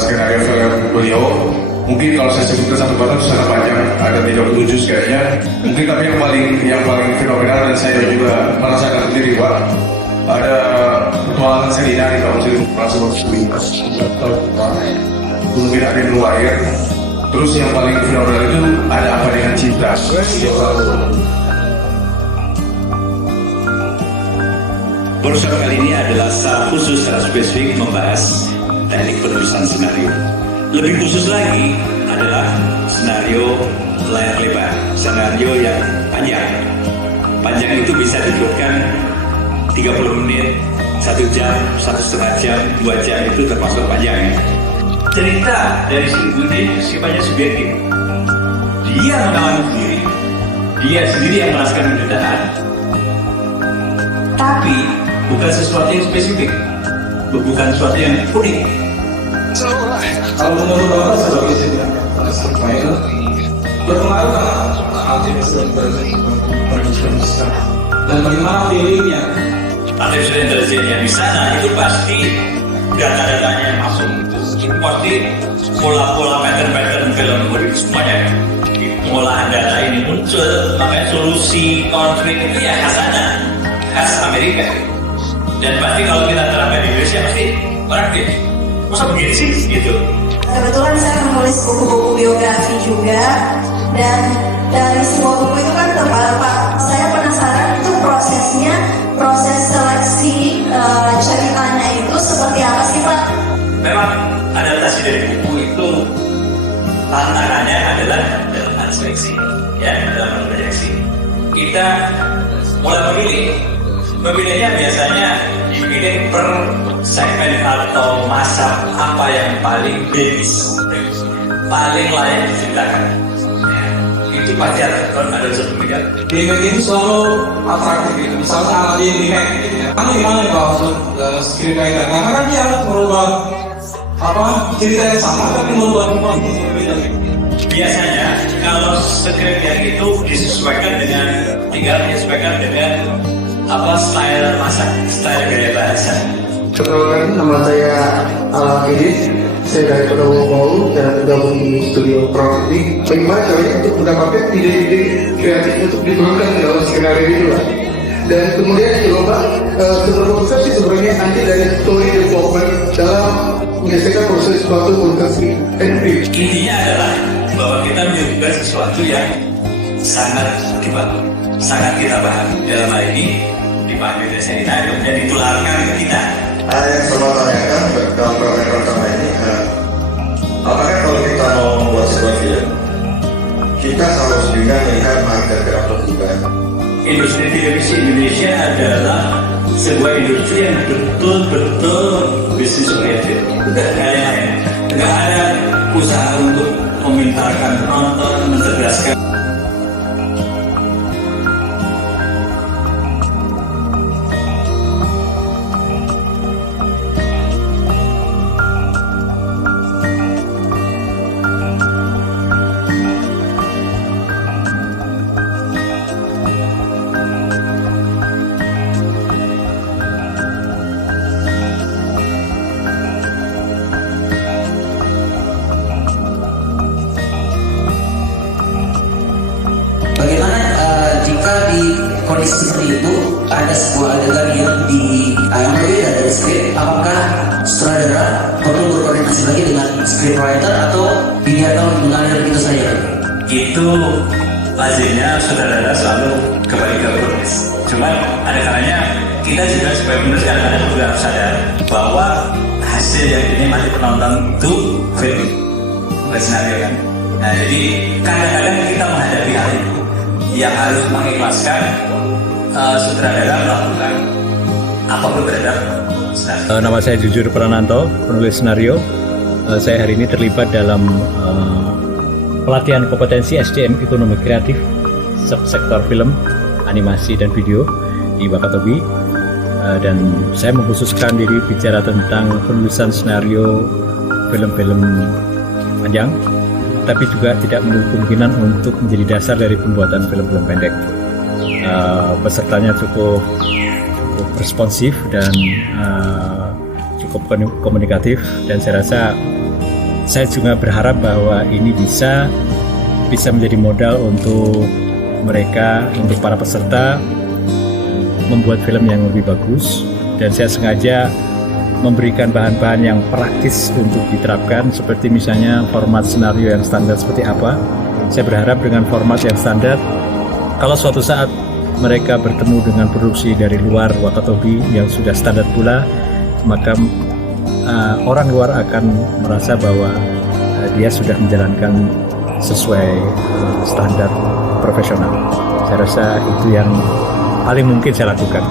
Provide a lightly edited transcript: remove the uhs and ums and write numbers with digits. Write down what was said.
skenario film beliau. Mungkin kalau saya sebutkan satu batang sangat panjang, ada 37 kayaknya. Mungkin tapi yang paling fenomenal dan saya juga merasakan sendiri Pak, ada petualangan Selina di tahun 1990. Belum tidak ada luar air. Terus yang paling fenomenal itu ada apa dengan cinta. Workshop kali ini adalah khusus secara spesifik membahas teknik penulisan skenario. Lebih khusus lagi adalah skenario layar lebar, skenario yang panjang. Panjang itu bisa dibuatkan 30 menit, 1 jam, 1,5 jam, 2 jam itu termasuk panjang. Cerita dari si ibu ini sifatnya subjektif. Dia mengalami sendiri, dia sendiri yang merasakan kejutaan. Tapi bukan sesuatu yang spesifik, bukan sesuatu yang unik. Kalau menurut Bapak sebagai survivor, berpengaruh kan artificial intelligence dan bagaimana feelingnya? Artificial intelligence yang di sana itu pasti data-datanya yang masuk, itu pasti pola-pola pattern film semuanya. Pengolahan data ini muncul, makanya solusi konflik itu ya khas Amerika. Dan pasti kalau kita terapkan di Indonesia pasti orang dia masa begini sih gitu. Kebetulan saya menulis buku-buku biografi juga, dan dari semua buku itu kan saya penasaran itu proses seleksi ceritanya itu seperti apa sih Pak? Memang adaptasi dari buku itu tantangannya adalah dalam seleksi, ya dalam seleksi. Kita mulai memilihnya biasanya dipilih per segmen atau masa apa yang paling bagus, paling layak diceritakan. Itu pasti ada satu bidang. Remake itu selalu atraktif gitu. Misalnya alat dia remake gitu ya. Gimana ya Pak untuk screenwriter? Karena kan dia harus merubah cerita yang sama tapi merubah kembali gitu. Biasanya kalau skrip yang itu tinggal menyesuaikan dengan style gaya bahasa. Perkenalkan, nama saya Idris, saya dari Kota Bogor dan bergabung di studio Properti. Bagaimana caranya untuk mendapatkan ide-ide kreatif untuk dituangkan dalam skenario itu Pak? Dan kemudian juga Pak, seberapa besar sih sebenarnya nanti dari story development dalam menyelesaikan proses suatu produksi NP? Intinya adalah bahwa kita menyuguhkan sesuatu yang sangat kita pahami. Dalam hal ini dipanggil dari kita, kemudian ditularkan ke kita. Yang saya mau tanyakan dalam program pertama ini, apakah kalau kita mau membuat sebuah film, kita harus juga melihat market atau tidak? Industri televisi Indonesia adalah sebuah industri yang betul-betul bisnis oriented. Tidak ada usaha untuk memintarkan penonton, mencerdaskan. Kondisi seperti itu ada sebuah adegan yang berbeda dari skrip, apakah sutradara perlu berkoordinasi lagi dengan scriptwriter atau biarkan mengalir begitu saja? Itu lazimnya sutradara selalu kembali ke proses. Cuma ada kalanya kita juga sebagai penulis kadang-kadang juga harus sadar bahwa hasil yang dinikmati penonton itu film, bukan skenario kan. Nah jadi kadang-kadang kita menghadapi hal itu yang harus mengikhlaskan sutradara melakukan apapun terhadap skenario. Nama saya Jujur Prananto, penulis skenario. Saya hari ini terlibat dalam pelatihan kompetensi SDM ekonomi kreatif subsektor film, animasi dan video di Wakatobi. Dan saya mengkhususkan diri bicara tentang penulisan skenario film-film panjang, tapi juga tidak menutup kemungkinan untuk menjadi dasar dari pembuatan film-film pendek. Pesertanya cukup responsif dan cukup komunikatif, dan saya rasa saya juga berharap bahwa ini bisa menjadi modal untuk mereka, untuk para peserta membuat film yang lebih bagus. Dan saya sengaja memberikan bahan-bahan yang praktis untuk diterapkan, seperti misalnya format senario yang standar seperti apa. Saya berharap dengan format yang standar, kalau suatu saat mereka bertemu dengan produksi dari luar Wakatobi yang sudah standar pula, maka orang luar akan merasa bahwa dia sudah menjalankan sesuai standar profesional. Saya rasa itu yang paling mungkin saya lakukan.